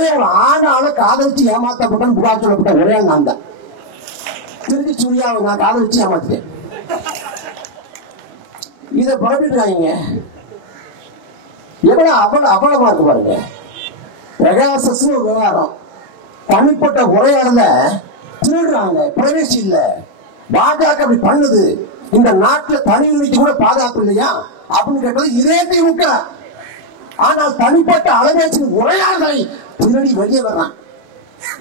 உலகத்திலேயே ஒரு ஆணால காதலிச்சு ஏமாத்தப்பட்ட புகார் சொல்லப்பட்ட ஒரே நான் தான். திருச்சி சூர்யாவை நான் காதலிச்சு ஏமாத்திட்டேன். இதை பரப்பிட்டாங்க. எவ்வளவு அவ்வளவா இருக்கு பாருங்க. பிரகாசஸ் ஒரு விவகாரம், தனிப்பட்ட உரையாடல திருடுறாங்க, பிரைவேசி இல்ல. பாஜக அப்படி பண்ணுது. இந்த நாட்டில் தனி உரிமைக்கு கூட பாதுகாப்பு இல்லையா அப்படின்னு கேட்டது இதே திமுக. ஆனால் தனிப்பட்ட அலைபேசி உரையாடலை திருடி வெளியே வர்றான்.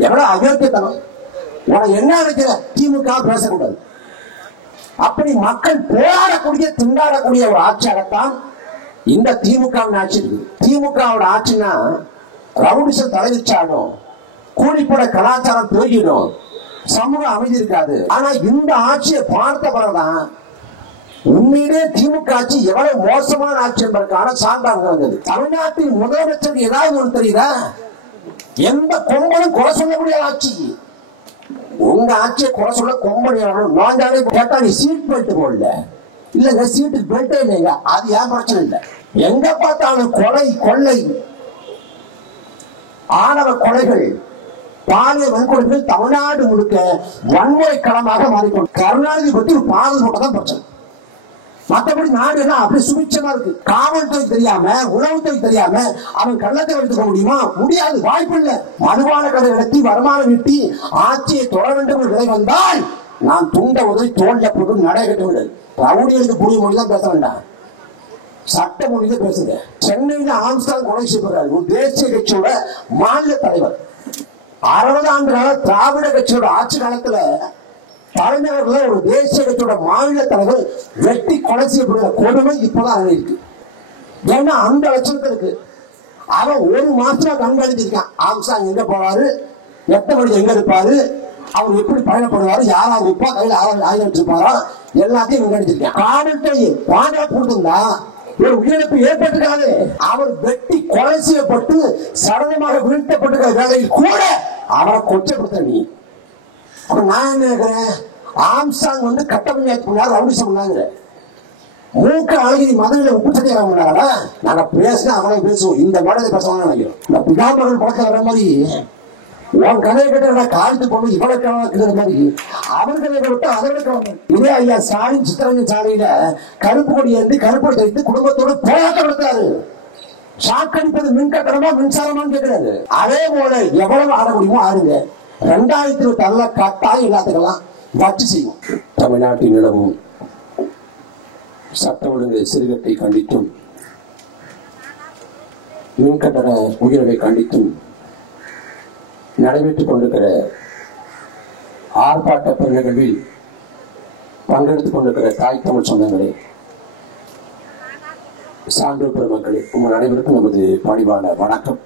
எவ்வளவு அயோக்கியத்தனம். உனக்கு என்ன நினைக்கிற? திமுக பேசக்கூடாது. அப்படி மக்கள் போராடக்கூடிய திண்டாடக்கூடிய ஒரு ஆட்சியாகத்தான் இந்த திமுக ஆட்சி இருக்கு. திமுகவோட ஆட்சினா ரவுடிசம் தலைவிச்சாலும், கூலிப்பட கலாச்சாரம் பெருகிடும், சமூக அமைதி இருக்காது. ஆனா இந்த ஆட்சியை பார்த்த பிறகுதான் உண்மையிலே திமுக ஆட்சி எவ்வளவு மோசமான ஆட்சி என்பதற்கான சான்றாக வந்தது. தமிழ்நாட்டின் முதலமைச்சருக்கு ஏதாவது ஒன்று தெரியுதா? எந்த கொம்பனும் குறை சொல்ல முடியாத ஆட்சி. உங்க ஆட்சியை குறை சொல்ல கொம்பனி நோஞ்சாலே கேட்டா நீ சீட் பெல்ட் போடல, இல்லங்க சீட்டு பெல்ட்டே இல்லைங்க, அது ஏன் பிரச்சனை இல்லை. எங்க பார்த்தாலும் கொலை, கொள்ளை, ஆணவ கொலைகள், பாலியல் வன்கொடுமைகள் தமிழ்நாடு முழுக்க வன்முறை களமாக மாறிக்கொண்டு கருணாநிதி பற்றி ஒரு பாடல் போட்டதான் பிரச்சனை. மற்றபடி நாடு எல்லாம் அப்படி சுபிட்சமா இருக்கு. காவல்துறை தெரியாம, உளவுத்துறை தெரியாம அவன் கள்ளத்தை எடுத்துக்க முடியுமா? முடியாது, வாய்ப்பு இல்லை. மதுபான கடை நடத்தி வருமானம் ஈட்டி ஆட்சியை தொட வேண்டும் என்று வந்தால் நான் துண்ட உதவி தோல்ல போட்டு நடை கட்ட விடாது. ரவுடிகளுக்கு புரிய மொழி தான் பேச வேண்டாம், சட்ட மொழியில பேசுங்க. சென்னையில ஆம்ஸ்டாங் கொலை செய்யப்படுறாரு ஒரு தேசிய கட்சியோட மாநில தலைவர். 60 ஆண்டு கால திராவிட கட்சியோட ஆட்சி காலத்துல தலைநகர்ல ஒரு தேசிய கட்சியோட மாநில தலைவர் வெட்டி கொலை செய்யப்படுகிற கொடுமை இப்பதான் இருக்கு. ஏன்னா அந்த லட்சணத்துல இருக்கு. அவன் ஒரு மாசமா கண்காணிச்சிருக்கான். ஆம்ஸ்டாங் எங்க போவாரு, எத்தனை மணிக்கு எங்க இருப்பாரு, அவர் எப்படி பயணப்படுவாரு, யாராவது இருப்பா, கையில ஆயுதம் வச்சிருப்பாரா, எல்லாத்தையும் கண்காணிச்சிருக்கேன். காவல்துறை பாதுகாப்பு கொடுத்திருந்தா ஒரு உயிரிழப்பு ஏற்பட்டிருக்காது. அவர் வெட்டி கொலை செய்யப்பட்டு சடலமாக வீழ்த்தப்பட்டிருக்கிற வேலையில் கூட அவரை கொச்சப்படுத்த நீ. அப்ப நான் என்ன கேட்கிறேன்? ஆம்ஸ்டாங் வந்து கட்டமையாச்சு பண்ணாரு, ரவுடிசம் பண்ணாங்க. மூக்க அழகிரி மதுரையில உப்பு சட்டியாரம் பண்ணாரா? நாங்க பேசினா அவனை பேசுவோம். இந்த மாடலை பேசுவாங்க நினைக்கிறோம். இந்த பிதாமகன் படத்துல வர மாதிரி உன் கதையை கேட்ட காலத்து போன இவ்வளவு கிழமை மாதிரி அவர்களை விட்டு அதை விட இதே ஐயா ஸ்டாலின் சித்திரஞ்சன் சாலையில கருப்பு கொடி ஏந்தி கருப்பு தைத்து குடும்பத்தோடு போராட்டம் நடத்தாரு. சாக்கடிப்பது மின் கட்டணமா மின்சாரமான்னு கேட்கிறாரு. அதே போல எவ்வளவு ஆட முடியுமோ ஆடுங்க. 2026 கட்டாயம் எல்லாத்துக்கெல்லாம் வச்சு செய்வோம். தமிழ்நாட்டில் நிலவும் சட்ட ஒழுங்கு சிறுகட்டை கண்டித்தும் மின்கட்டண உயர்வை கண்டித்தும் நடைபெற்றுக் கொண்டிருக்கிற ஆர்ப்பாட்ட பெருநிகழ்வில் பங்கெடுத்துக் கொண்டிருக்கிற தாய் தமிழ் சொந்தங்களே, சான்றோர் பெருமக்களே, உங்கள் அனைவருக்கும் நமது பணிவான வணக்கம்.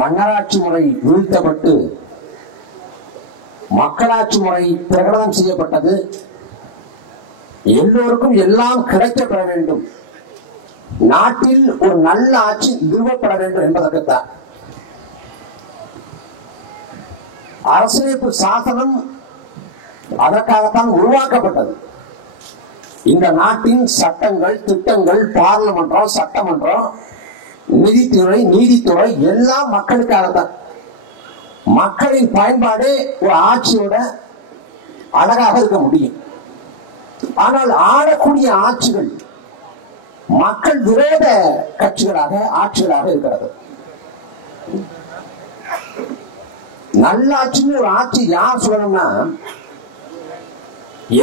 மன்னராட்சி முறை வீழ்த்தப்பட்டு மக்களாட்சி முறை பிரகடனம் செய்யப்பட்டது. எல்லோருக்கும் எல்லாம் கிடைக்கப்பெற வேண்டும், நாட்டில் ஒரு நல்ல ஆட்சி நிறுவப்பட வேண்டும் என்பதற்குத்தான் அரசியலமைப்பு சாசனம் அதற்காகத்தான் உருவாக்கப்பட்டது. இந்த நாட்டின் சட்டங்கள், திட்டங்கள், பார்லிமென்றம், சட்டமன்றம், நிதித்துறை, நீதித்துறை எல்லாம் மக்களுக்காகத்தான். மக்களின் பயன்பாடு ஒரு ஆட்சியோட அழகாக இருக்க முடியும். ஆனால் ஆளக்கூடிய ஆட்சிகள் மக்கள் விரோத கட்சிகளாக, ஆட்சிகளாக இருக்கிறது. நல்லாட்சின்னு ஒரு ஆட்சி யார் சொல்லணும்னா,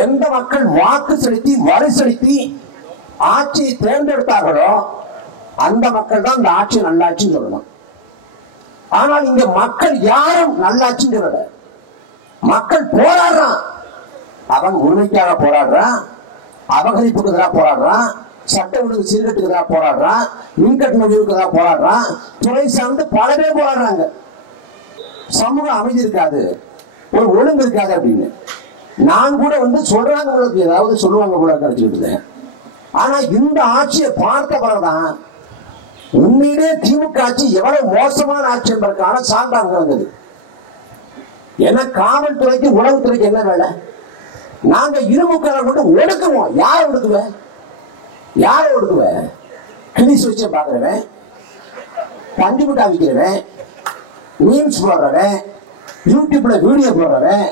எந்த மக்கள் வாக்கு செலுத்தி வரி செலுத்தி ஆட்சியை தேர்ந்தெடுத்தார்களோ அந்த மக்கள் தான் இந்த ஆட்சி நல்லாட்சின்னு சொல்லணும். ஆனால் இங்க மக்கள் யாரும் நல்லாட்சின்னு சொல்லல. மக்கள் போராடுறான். அவன் உரிமைக்காக போராடுறான், அபகரிப்புக்கு எதிராக போராடுறான், சட்ட ஒழுங்கு சீர்கட்டுக்கு எதிராக போராடுறான், மின்கட்டண உயர்வுக்கு எதிராக போராடுறான், துறை சார்ந்து பல பேர் போராடுறாங்க. சமூக அமைதி இருக்காது, ஒரு ஒழுங்கு இருக்காது அப்படின்னு நான் கூட சொல்றாங்க, உங்களுக்கு ஏதாவது சொல்லுவாங்க கூட கிடைச்சிட்டு. ஆனா இந்த ஆட்சியை பார்த்த பிறகுதான் உண்மையிலே திமுக ஆட்சி எவ்வளவு மோசமான ஆட்சி என்பதற்கான சான்றாக வந்தது. ஏன்னா காவல்துறைக்கு உளவுத்துறைக்கு என்ன வேலை? நாங்க இருமுக்கார கொண்டு ஒடுக்குவோம். யாரை ஒடுக்குவேன்? யாரை ஒடுக்குவேன்? கிளிஸ் வச்சு பாக்குறவன், பஞ்சு மிட்டாய் விற்கிறவன், மீம்ஸ் போடுறவன், யூடியூப்ல வீடியோ போடுறவன்,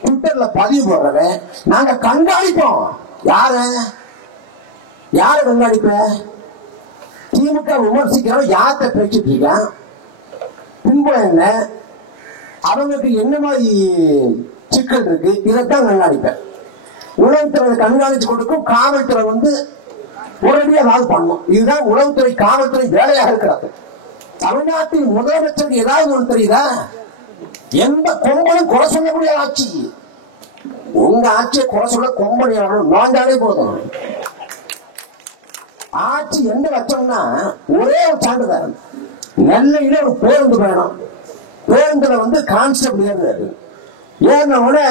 ட்விட்டர்ல பதிவு போடுறவன், நாங்க கண்காணிப்போம். யார கண்காணிப்ப? திமுக விமர்சிக்கிறவன் யார்கிட்ட பேசிட்டு இருக்கான், பின்புலம் என்ன, அவங்களுக்கு என்ன மாதிரி சிக்கல் இருக்கு, இதைத்தான் கண்காணிப்பேன். உளவுத்துறை கண்காணிச்சு கொடுக்கும், காவல்துறை உடனடியாக ஏதாவது பண்ணும். இதுதான் உளவுத்துறை காவல்துறை வேலையாக இருக்கிறது. தமிழ்நாட்டில் முதலமைச்சருக்கு ஏதாவது ஒன்று தெரியுதா? எந்த கொம்பனும் குறை சொல்ல முடியாத ஆட்சி. உங்க ஆட்சியை குறை சொல்ல கொம்பனி நோண்டாலே போதும். ஆட்சி எந்த லட்சம்னா ஒரே ஒரு சான்றிதழ். நெல்லையில ஒரு பேருந்து வேணும். பேருந்துல கான்ஸ்டபிள் ஏறினாரு. ஏறின உடனே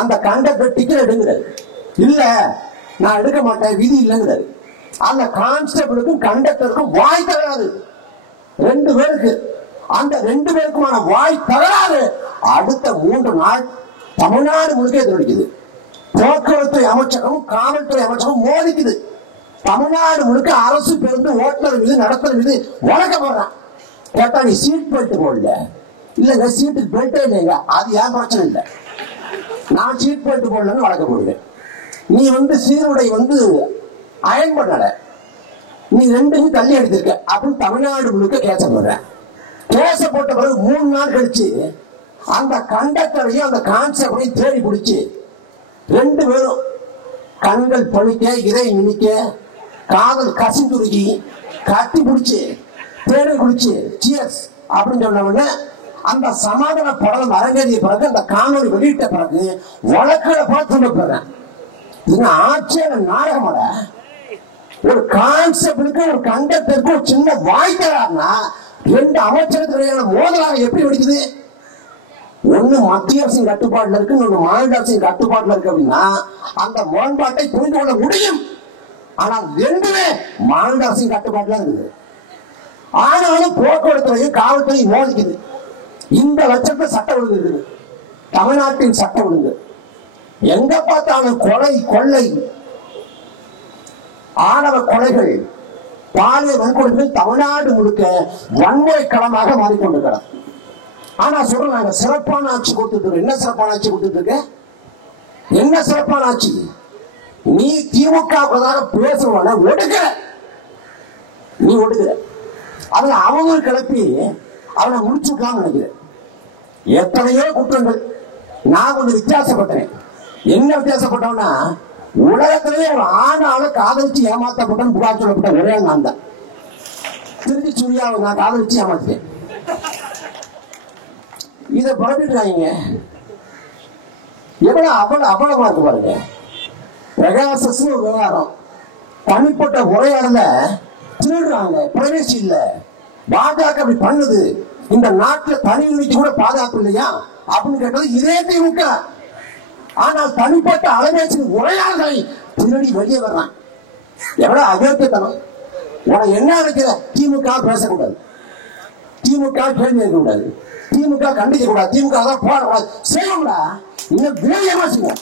அந்த கண்டக்டர் டிக்கெட் எடுங்கிறாரு. இல்ல நான் எடுக்க மாட்டேன், விதி இல்லைங்கிறாரு. அந்த கான்ஸ்டபிளுக்கும் கண்டக்டருக்கும் வாய் தகராறு. 2 பேருக்கு, அந்த 2 பேருக்குமான வாய் தகராறு அடுத்த 3 நாள் தமிழ்நாடு முழுக்க எதிரொலிக்குது. போக்குவரத்து அமைச்சகம் காவல்துறை அமைச்சகம் மோதிக்குது. தமிழ்நாடு முழுக்க அரசு பேருந்து ஓட்டுநர் மீது நடத்துற மீது வழக்க போடுறான். கேட்டா நீ சீட் பெல்ட் போடல. இல்லங்க சீட்டு பெல்ட்டே இல்லைங்க. அது ஏன் பிரச்சனை இல்லை, நான் சீட் பெல்ட் போடலன்னு வழக்க போடுவேன். நீ சீருடை அயன் பண்ணல, நீ 2 தள்ளி எடுத்திருக்க அப்படின்னு தமிழ்நாடு முழுக்க கேச போடுறேன். கேச போட்ட பிறகு 3 நாள் கழிச்சு அந்த கண்டக்டரையும் அந்த கான்ஸ்டபிளையும் தேடி பிடிச்சு 2 பேரும் கண்கள் பழிக்க, இதை நினைக்க, காதல் கசிந்துருகி கட்டி பிடிச்சு தேடி குடிச்சு சியர்ஸ் அப்படின்னு சொன்ன உடனே அந்த சமாதான படம் அரங்கேறிய பிறகு, அந்த காணொலி வெளியிட்ட பிறகு வழக்குல பார்த்து போறேன். இது ஆட்சியான நாடகமோட. ஒரு கான்செப்டுக்கு ஒரு கண்டக்டருக்கு ஒரு சின்ன வாய் தராருன்னா 2 அமைச்சருக்கு மோதலாக எப்படி வெடிக்குது? ஒண்ணு மத்திய அரசின் கட்டுப்பாட்டுல இருக்கு, இன்னொன்னு மாநில அரசின் கட்டுப்பாட்டுல இருக்கு. அப்படின்னா அந்த முரண்பாட்டை புரிந்து கொள்ள முடியும். ஆனால் 2மே மாநில அரசின் கட்டுப்பாட்டுல இருக்குது. ஆனாலும் போக்குவரத்துறையும் காவல்துறையும் மோதிக்குது. இந்த லட்சத்தை சட்ட ஒழுங்கு இருக்குது. தமிழ்நாட்டின் சட்ட ஒழுங்கு எங்க பார்த்தாலும் கொலை, கொள்ளை, ஆணவ கொலைகள், பாலியல் வன்கொடுமை தமிழ்நாடு முழுக்க வன்முறை களமாக மாறிக்கொண்டிருக்கிறார். ஆனா சொல்றாங்க சிறப்பான ஆட்சி கொடுத்துட்டு. என்ன சிறப்பான ஆட்சி கொடுத்துட்டு இருக்க? என்ன சிறப்பான ஆட்சி? நீ திமுக பேசுவன ஒடுக்கிற, நீ ஒடுக்கிற. அதுல அவங்க கிளப்பி அவனை முடிச்சுக்கலாம் நினைக்கிற. எத்தனையோ குற்றங்கள். நான் கொஞ்சம் வித்தியாசப்பட்டேன். என்ன வித்தியாசப்பட்டோம்னா, உலகத்திலேயே ஒரு ஆணால காதலிச்சு ஏமாத்தப்பட்டேன் புகார் சொல்லப்பட்ட ஒரே நான் தான். திருச்சி சூர்யாவை நான் காதலிச்சு ஏமாத்தேன். இதை பரப்பிட்டுறாங்க. எவ்வளவு அபலமா இருக்கு பாருங்க. பெகாசஸ் ஒரு விவகாரம், தனிப்பட்ட உரையாடல திருடுறாங்க. பிரைவேசி இல்ல. பாஜக அப்படி பண்ணுது. இந்த நாட்டில் தனி உரிமைக்கு கூட பாதுகாப்பு இல்லையா அப்படின்னு கேட்டது இதே திமுக. ஆனால் தனிப்பட்ட அலைபேசி உரையாடல்களை திருடி வெளியே வர்றான். எவ்வளவு அகேத்தனம். உனக்கு என்ன நினைக்கிற? திமுக பேசக்கூடாது, திமுக கேள்வி கேட்கக்கூடாது, திமுக கண்டிக்க கூடாது, திமுக தான் போடக்கூடாது. செய்யக்கூடா. இன்னும் வீரியமா செய்ய.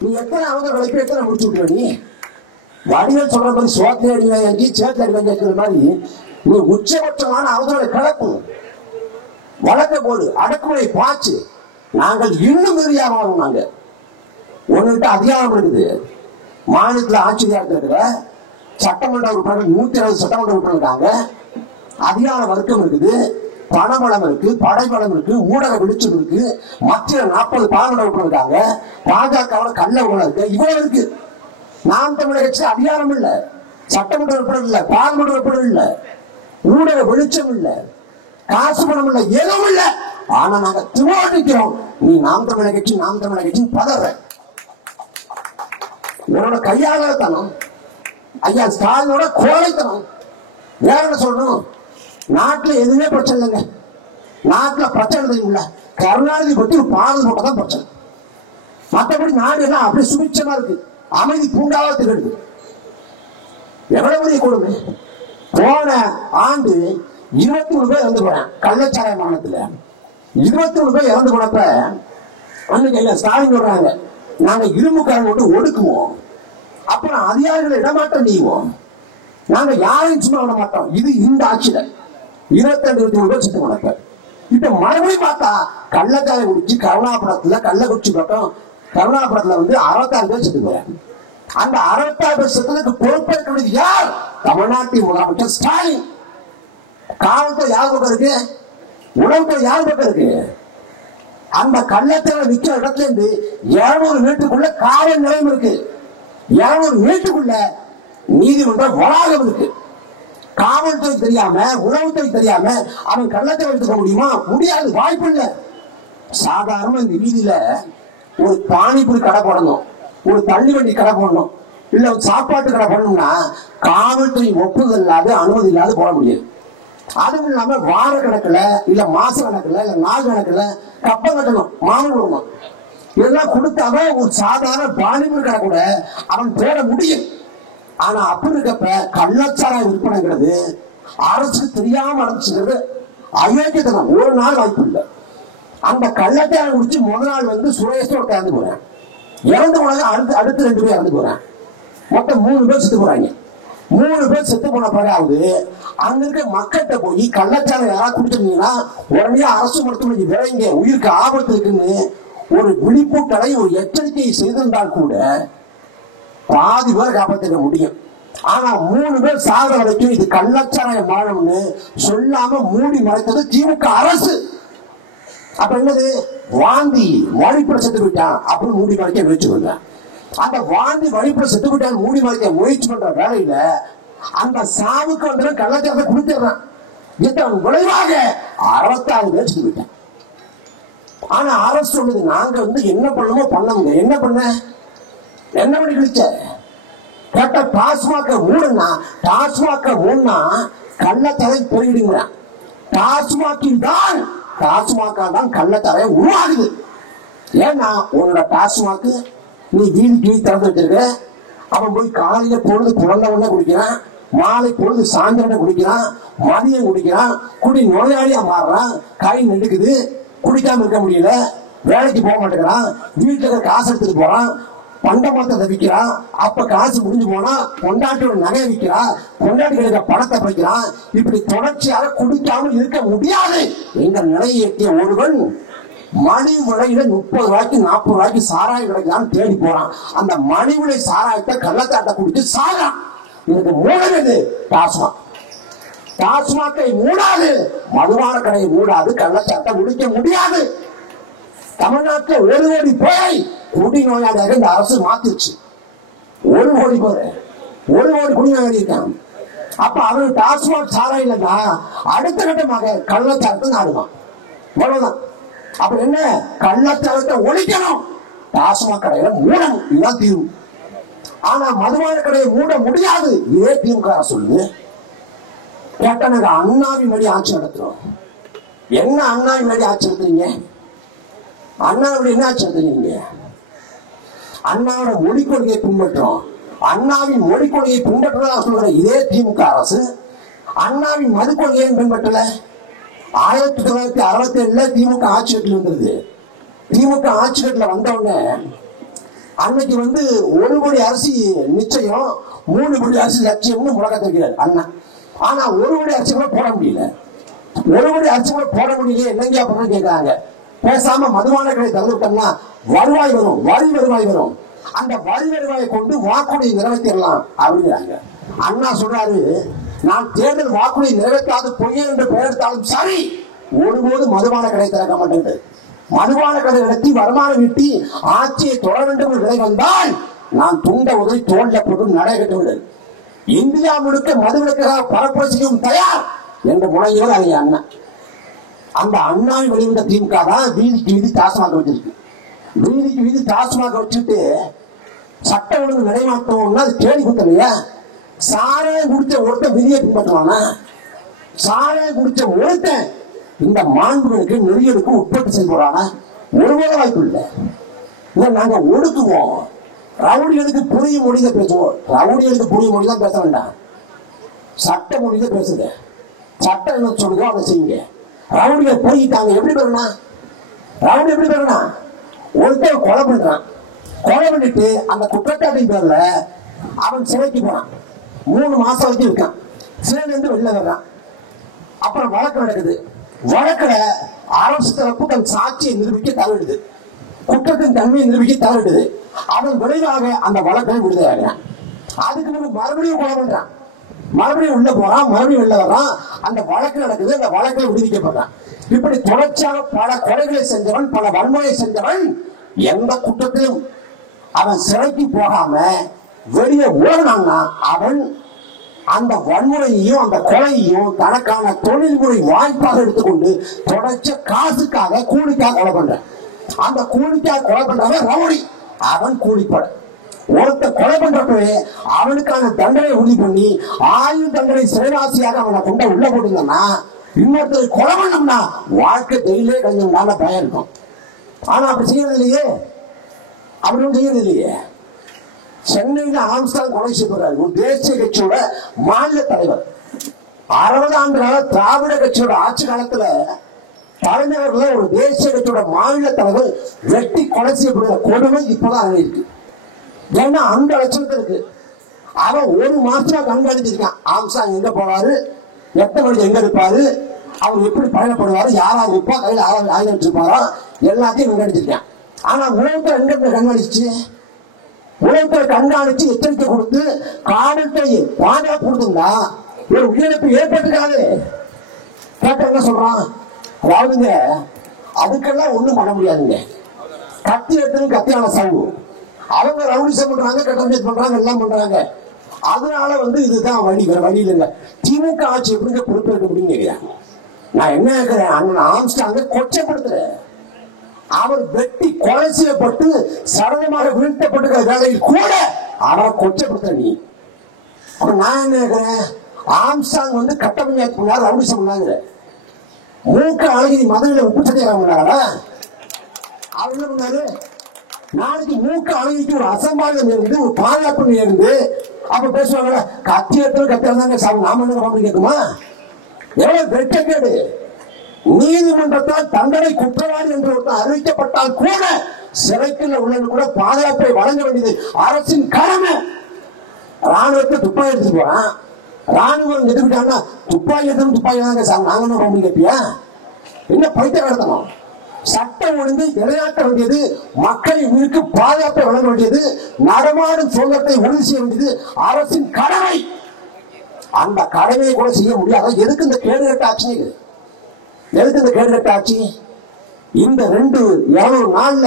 நீ எத்தனை அவங்க உழைப்பு எத்தனை முடிச்சு விட்டுற? நீ வடிவல் சொல்ற மாதிரி சோத்தை அடிவாங்கி சேத்தை அடிவாங்கி இருக்கிற மாதிரி நீ உச்சபட்சமான அவங்களோட கலப்பு வழக்க போடு, அடக்குமுறை பாச்சு. நாங்கள் இன்னும் மீறியாகும். நாங்க ஒன்னுகிட்ட அதிகாரம் இருக்குது. மாநிலத்தில் ஆட்சியாக இருக்கிற சட்டமன்ற உறுப்பினர்கள் 120 சட்டமன்ற உறுப்பினர் இருக்காங்க. அதிகார வர்க்கம் இருக்குது, பணபலம் இருக்கு, படைபலம் இருக்கு, ஊடக வெளிச்சம் இருக்கு. மத்திய 40 பாராளுமன்ற உறுப்பினர் இருக்காங்க. பாஜக கள்ள ஊழல் இருக்கு. இவ்வளவு இருக்கு. நாம் தமிழக கட்சி அதிகாரம் இல்ல, சட்டமன்ற உறுப்பினர் இல்ல, பாராளுமன்ற உறுப்பினர் இல்ல, ஊடக வெளிச்சம் இல்ல, காசு பணம் இல்ல, எதுவும் இல்ல. ஆனா நாங்க திமுக. நீ நாம் தமிழக கட்சி, நாம் தமிழக கட்சி பதற. உன்னோட கையாளத்தனம், ஐயா ஸ்டாலினோட கோழைத்தனம். வேற என்ன சொல்லணும்? நாட்டுல எதுவுமே பிரச்சனை இல்லைங்க. நாட்டுல பிரச்சனை தெரியுமில்ல, கருணாநிதி பத்தி ஒரு பாடல் போட்டதான் பிரச்சனை. மற்றபடி நாடு எல்லாம் அப்படி சுபிட்சமா இருக்கு, அமைதி பூங்காவா திகழ்ந்து. எவ்வளவு பெரிய கொடுமை. போன ஆண்டு 23 பேர் இறந்து போறேன் கள்ளச்சாராய மாநிலத்துல. 23 பேர் இறந்து போனப்ப அன்னைக்கு ஸ்டாலின் சொல்றாங்க, நாங்க இரும்புக்காரங்க ஒடுக்குவோம், அப்புறம் அதிகாரிகளை இடமாற்றம் செய்வோம், நாங்க யாரையும் சும்மா விட மாட்டோம். இது இந்த ஆட்சியில 22-23 பேர் செத்து போனாங்க. இப்ப மறுபடியும் பார்த்தா கள்ளச்சாலை குடிச்சு கருணாபுரத்துல கள்ளக்குறிச்சி பக்கம் கருணாபுரத்துல 66 பேர் செத்து போறாங்க. அந்த 66 பேர் செத்ததுக்கு பொறுப்பேற்க வேண்டியது யார்? தமிழ்நாட்டின் முதலமைச்சர் ஸ்டாலின். காவல்துறை யார் பக்கம் இருக்கு? உளவுத்துறை யார் பக்கம் இருக்கு? அந்த கள்ளச்சாலை விற்கிற இடத்துல இருந்து 200 மீட்டருக்குள்ள காவல் நிலையம் இருக்கு. 200 மீட்டருக்குள்ள நீதிமன்ற வளாகம் இருக்கு. காவல்துறை தெரியாம உளவுத்துறை தெரியாம அவன் கள்ளச்சாலை எடுத்துக்க முடியுமா? முடியாது, வாய்ப்பு இல்லை. சாதாரண இந்த வீதியில ஒரு பானிபூரி கடை போடணும், ஒரு தள்ளி வண்டி கடை போடணும், இல்ல ஒரு சாப்பாட்டு கடை போடணும்னா காவல்துறை ஒப்புதல் இல்லாத அனுமதி இல்லாத போட முடியாது. அதுவும் இல்லாம வார கணக்குல இல்ல மாச கணக்குல இல்ல நாள் கணக்குல கப்பல் கட்டணும், மாமன் கொடுக்கணும். இதெல்லாம் கொடுத்தாதான் ஒரு சாதாரண பானிபூரி கடை கூட அவன் போட முடியும். ஆனா அப்படி இருக்கப்ப கள்ளச்சாராய விற்பனைங்கிறது அரசுக்கு தெரியாம நடந்துச்சுங்கிறது அயோக்கியத்தனம். ஒரு நாள் வாய்ப்பு இல்லை. அந்த கள்ளச்சாராயம் குடிச்சு முதல் நாள் சுரேஷோட இறந்து போறேன், இறந்து போனாங்க. அடுத்து 2 பேர் இறந்து போறேன். மொத்தம் 3 பேர் செத்து போறாங்க. 3 பேர் செத்து போன பிறகு அங்க இருக்க மக்கள்கிட்ட போய் கள்ளச்சாரம் யாராவது குடிச்சிருந்தீங்கன்னா உடனே அரசு மருத்துவமனைக்கு விரைங்க, உயிருக்கு ஆபத்து இருக்குன்னு ஒரு விழிப்புணர்வை ஒரு எச்சரிக்கையை செய்திருந்தால் கூட பாதி பேர் காப்பாற்ற முடியும். ஆனா 3 பேர் சாக வரைக்கும் இது கள்ளச்சாராயம் வாழணும்னு சொல்லாம மூடி மறைத்தது திமுக அரசு. அப்ப என்னது? வாந்தி வழிபட செத்து விட்டான் அப்படின்னு மூடி மறைக்க முயற்சி பண்ற. அந்த வாந்தி வழிபட செத்து விட்டான் மூடி மறைக்க முயற்சி பண்ற வேலையில அந்த சாவுக்கு கள்ளச்சாரத்தை குடிச்சிடறான். இதன் விளைவாக 66 பேர் செத்து விட்டான். ஆனா அரசு சொல்லுது நாங்க என்ன பண்ணணுமோ பண்ணவங்க. என்ன பண்ணி கிழிச்ச கேட்ட டாஸ்மாக மூடுனா, டாஸ்மாக மூடுனா கள்ளத்தரை போயிடுங்க. டாஸ்மாகில் தான் கள்ளத்தரையை உருவாகுது. ஏன்னா உன்னோட டாஸ்மாக்கு நீ வீதி திறந்து வச்சிருக்க. அவன் போய் காலையில பொழுது புறந்த உடனே குடிக்கிறான், மாலை பொழுது சாயந்தரம் குடிக்கிறான், மதியம் குடிக்கிறான், குடி நோயாளியா மாறுறான், கை நெடுக்குது, குடிக்காம இருக்க முடியல, வேலைக்கு போக மாட்டேங்கிறான், வீட்டுல இருக்க காசு எடுத்துட்டு போறான், பண்டமாத்த விற்கிறான். அப்ப காசு முடிஞ்சு போனா பொண்டாட்டியோட நகையை விற்கிறான், பொண்டாட்டிகளுக்கு பணத்தை வைக்கிறான். இப்படி தொடர்ச்சியாக குடிக்காமல் இருக்க முடியாது. எங்க நிலையை எட்டிய ஒருவன் மணி விலையில 30 ரூபாய்க்கு 40 ரூபாய்க்கு சாராயம் கிடைக்கிறான்னு தேடி போறான். அந்த மணி விலை சாராயத்தை கள்ளச்சாட்டை குடிச்சு சாகிறான். இதுக்கு மூடது டாஸ்மாக். டாஸ்மாக்கை மூடாது, மதுபான கடையை மூடாது, கள்ளச்சாட்டை முடிக்க முடியாது. தமிழ்நாட்டில் 1 கோடி பேரை குடி நோயாளியாக இந்த அரசு மாத்திருச்சு. 1 கோடி பேர் 1 கோடி குடி நோயாளி இருக்கான். அப்ப அவரு டாஸ்மாக் சாராயம் இல்லைன்னா அடுத்த கட்டமாக கள்ளச்சாரத்தை நாடுவான். அவ்வளவுதான். அப்ப என்ன? கள்ளச்சாரத்தை ஒழிக்கணும், டாஸ்மாக் கடையில மூடணும். இதுதான் தீர்வு. ஆனா மதுபான கடையை மூட முடியாது. இதே திமுக சொல்லுது. கேட்ட நாங்க அண்ணாவின் வழி ஆட்சி நடத்துறோம். என்ன அண்ணாவின் வழி ஆட்சி நடத்துறீங்க? அண்ணாவோட என்ன ஆட்சி நடத்துறீங்க? அண்ணாவோட மொழி கொள்கையை பின்பற்றோம். அண்ணாவின் மொழி கொள்கையை பின்பற்றுவதாக சொல்ற இதே திமுக அரசு அண்ணாவின் மது கொள்கையை பின்பற்றல. 1967 திமுக ஆட்சி கட்டில் வந்தது. திமுக ஆட்சி கட்டில வந்தவங்க அன்னைக்கு 1 கோடி அரிசி நிச்சயம், 3 கோடி அரிசி லட்சியம்னு முழக்கத்தை வைக்கிறார் அண்ணா. ஆனா 1 கோடி அரிசி கூட போட முடியல. 1 கோடி அரிசி கூட போட முடியல. என்னங்க அப்படின்னு கேட்கிறாங்க. பேசாம மதுபான கடை தவிர்த்தோம்னா வருவாய் வரும், வரி வருவாய் வரும். அந்த வரி வருவாயை கொண்டு வாக்குறுதியை நிறைவேற்றிடலாம் அப்படிங்கிறாங்க. அண்ணா சொல்றாரு, நான் தேர்தல் வாக்குறுதி நிறைவேற்றாது பொய் என்று பெயர்த்தாலும் சரி, ஒருபோது மதுபான கடை திறக்க மாட்டேங்குது. மதுபான கடை நடத்தி வருமானம் ஈட்டி ஆட்சியை தொட வேண்டும் என்று நிலை வந்தால் நான் துண்ட உதவி தோல்ல போட்டு நடைபெற்றுள்ளது. இந்தியா முழுக்க மதுவிலக்காக பரப்புரை செய்யும் தயார் என்ற முனையோடு அங்கே அண்ணா. அந்த அண்ணாவை வெளிவந்த திமுக தான் வீதிக்கு வீதி டாஸ்மாக வச்சிருக்கு. வீதிக்கு வீதி டாஸ்மாக வச்சுட்டு சட்ட ஒழுங்கு நிலைமாற்றம்னா அது கேள்வி கொடுத்தலையா? சாராயம் குடிச்ச ஒருத்தன் விதியை பின்பற்றுவானா? சாராயம் குடிச்ச ஒருத்தன் இந்த மாண்புகளுக்கு நெறியலுக்கு உட்பட்டு செயல்படுறானா? ஒருவேளை வாய்ப்பு இல்லை. நாங்க ஒடுக்குவோம். ரவுடிகளுக்கு புரிய மொழித பேசுவோம். ரவுடிகளுக்கு புரிய மொழிதான் பேச வேண்டாம், சட்ட மொழித பேசுங்க. சட்டம் என்ன சொல்லுதோ அதை செய்யுங்க. ரவுடிகள் போய்ட்டாங்க. எப்படி பெறணும்? ரவுடி எப்படி பெறணும்? ஒருத்தர் கொலை பண்றான். கொலை பண்ணிட்டு அந்த குற்றச்சாட்டின் பேர்ல அவன் சிறைக்கு போறான். 3 மாசம் வரைக்கும் இருக்கான். சிறையில இருந்து வெளில வர்றான். அப்புறம் வழக்கு நடக்குது. வழக்குல அரசு தரப்பு தன் சாட்சியை நிரூபிக்க தவறிடுது, குற்றத்தின் தன்மையை நிரூபிக்க தவறிடுது. அதன் விளைவாக அந்த வழக்கை விடுதலையாகிறான். அதுக்கு முன்பு மறுபடியும் கொலை பண்றான், மறுபடியும் உள்ள போறான், மறுபடியும் வெளில வர்றான். அந்த வழக்கு நடக்குது, அந்த வழக்கில் விடுவிக்கப்படுறான். இப்படி தொடர்ச்சியாக பல கொலைகளை செஞ்சவன், பல வன்முறையை செஞ்சவன், எந்த குற்றத்திலும் அவன் சிறைக்கு போகாம வெளியே ஓடினான்னா அவன் அந்த வன்முறையையும் அந்த கொலையையும் தனக்கான தொழில்முறை வாய்ப்பாக எடுத்துக்கொண்டு தொடர்ச்சி காசுக்காக கூலிக்காக கொலை பண்ற. அந்த கூலிக்காக கொலை பண்றவன் ரவுடி, அவன் கூலிப்பட. ஒருத்த கொலை பண்றப்பவே அவனுக்கான தண்டனை உறுதி பண்ணி 1000 தண்டனை சிறைவாசியாக அவனை கொண்ட உள்ள போட்டுங்கன்னா, இன்னொருத்தர் கொலை பண்ணோம்னா வாழ்க்கை ஜெயிலே கொஞ்சம் நல்ல பயம் இருக்கும். ஆனா அப்படி செய்யறது இல்லையே, அவரும் செய்யறது இல்லையே. சென்னையில ஆம்ஸ்டாங் கொலை செய்யப்படுறாரு, ஒரு தேசிய கட்சியோட மாநில தலைவர். 60 ஆண்டு கால திராவிட கட்சியோட ஆட்சி காலத்துல தலைநகர்ல ஒரு தேசிய கட்சியோட மாநில தலைவர் வெட்டி கொலை செய்யப்படுற கொடுமை இப்பதான் இருக்கு. ஏன்னா அந்த லட்சணத்துல இருக்கு. அவன் 1 மாசமா கண்காணிச்சிருக்கான். ஆம்ஸ்டாங் எங்க போவாரு, எத்தனை மணிக்கு எங்க இருப்பாரு, அவர் எப்படி பயணப்படுவாரு, யாராவது இருப்பா, கையில ஆயுதம் வச்சிருப்பாரா, எல்லாத்தையும் கண்காணிச்சிருக்கான். ஆனா உலகத்தை எங்க கண்காணிச்சு, உலகத்தை கண்காணிச்சு எச்சரிக்கை கொடுத்து காவல்துறை பாதுகாப்பு கொடுத்துருந்தா ஒரு உயிரிழப்பு ஏற்பட்டுக்காது. கேட்ட என்ன சொல்றான், அதாவதுங்க அதுக்கெல்லாம் ஒண்ணும் பண்ண முடியாதுங்க. கத்தி எடுத்து கத்தியான சாவு, அவங்க ரவுடிசம் பண்றாங்க, கட்டமைப்பு பண்றாங்க, எல்லாம் பண்றாங்க. அதனால இதுதான் வழி, வேற வழி இல்லைங்க. திமுக ஆட்சி எப்படிங்க பொறுப்பேற்க முடியுங்க கேட்கிறேன். நான் என்ன கேட்கிறேன், அண்ணன் ஆம்ஸ்டாங்க கொச்சப்படுத்துறேன். அவர் வெட்டி கொலை செய்யப்பட்டு சரளமாக வீழ்த்தப்பட்டிருக்கிற வேலையில் கூட அவரை கொச்சப்படுத்த நீ. அப்ப நான் என்ன கேட்கிறேன், ஆம்ஸ்டாங் கட்டமைப்பு பண்ணாரு, ரவுடிசம் பண்ணாங்க. மூக்க அழகி மதுரையில உப்பு சத்தியாரம் பண்ணாரா? அவர் என்ன பண்ணாரு, நாளைக்கு மூக்க அழகிக்கு ஒரு அசம்பாவிதம் இருந்து, ஒரு பாதுகாப்பு இருந்து அப்ப பேசுவாங்க, கத்தி எடுத்து கத்தியாங்க சாவு, நாம என்ன கேட்குமா? எவ்வளவு வெட்டக்கேடு. நீதிமன்றத்தால் தண்டனை குற்றவாளி என்று அறிவிக்கப்பட்டால் கூட சிறைக்குள்ள உள்ளது கூட பாதுகாப்பை வழங்க வேண்டியது அரசின் கடமை. ராணுவத்தை துப்பாக்கி எடுத்துட்டு போறான், ராணுவம் எதிர்க்கிட்டாங்கன்னா துப்பாக்கி எடுத்து துப்பாக்கி தாங்க சார், நாங்க என்ன பண்ணி கேட்பியா? என்ன பைத்த கடத்தணும்? சட்டம் ஒழுங்கு நிலைநாட்ட வேண்டியது, மக்களின் உயிருக்கு பாதுகாப்பை வழங்க வேண்டியது, நடமாடும் சுதந்திரத்தை உறுதி செய்ய வேண்டியது அரசின் கடமை. அந்த கடமையை கூட செய்ய முடியாது. எதுக்கு இந்த கேடுகட்ட ஆட்சி? எதுக்கு இந்த கேடுகட்ட ஆட்சி? இந்த 200 நாள்ல